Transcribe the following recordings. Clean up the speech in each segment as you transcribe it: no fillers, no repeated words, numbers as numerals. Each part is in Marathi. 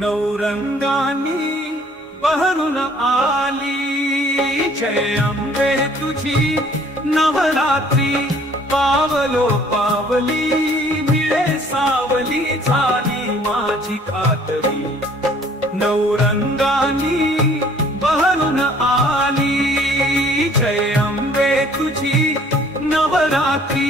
नवरंगानी बहरून आली। जय अंबे तुझी नवरात्री, पावलो पावली मिळे सावली, झाली माझी खातरी। नवरंगानी बहरून आली, जय अंबे तुझी नवरात्री।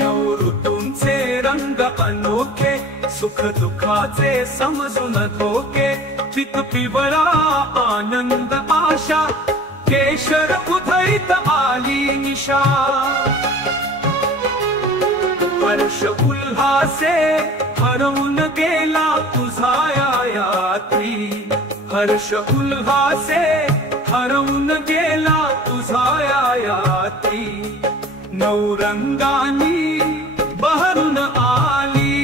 नवऋतूंचे रंग अनोखे, सुख दुःखाचे समजून धोके, चित पिवळा आनंद आशा, केशर उधळीत आली निशा। हर्ष उल्हासे हरवून गेला तुझा यात्री, हर्ष उल्हासे हरवून गेला तुझा यात्री। नवरंगानी बहरून आली,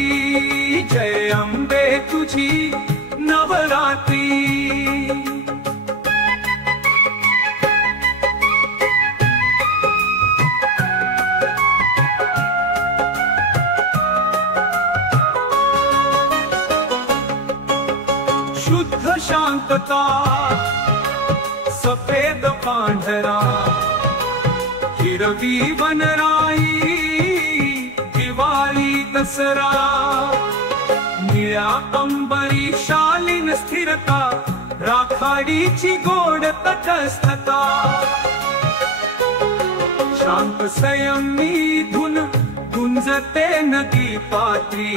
जय अंबे तुझी नवरात्री। शुद्ध शांतता सफेद पांढरा, हिरवी वनराई दिवाळी दसरा। निळ्या अंबरी शालीन स्थिरता, राखाडीची गोड तटस्थता। शांत संयमी धुन गुंजते नदी पात्री,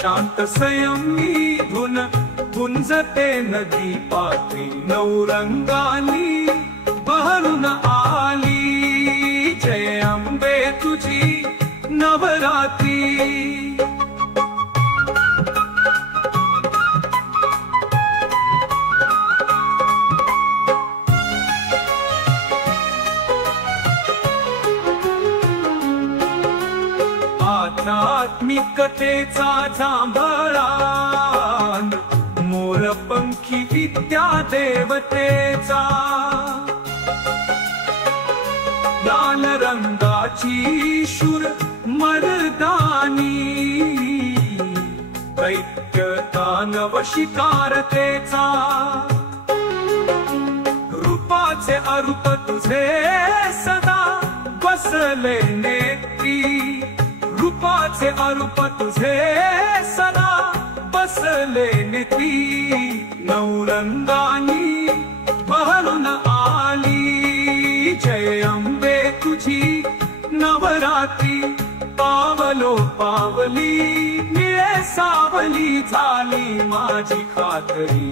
शांत संयमी धुन गुंजते नदी पात्री। नवरंगानी बहरून आली, जय अंबे तुझी नवरात्री। आध्यात्मिकतेचा जांभळा, मोरपंखी विद्या देवतेचा। लाल रंगाची शूर मर्दानी, दैत्यता नव शिकारतेचा। रूपाचे अरूप तुझे सदा बसले नेत्री, रूपाचे अरूप तुझे सदा बसले नेत्री। नवरंगानी बहरून आली, जय अंबे तुझी नवरात्री। पावलो पावली मिळे सावली, झाली माझी खातरी।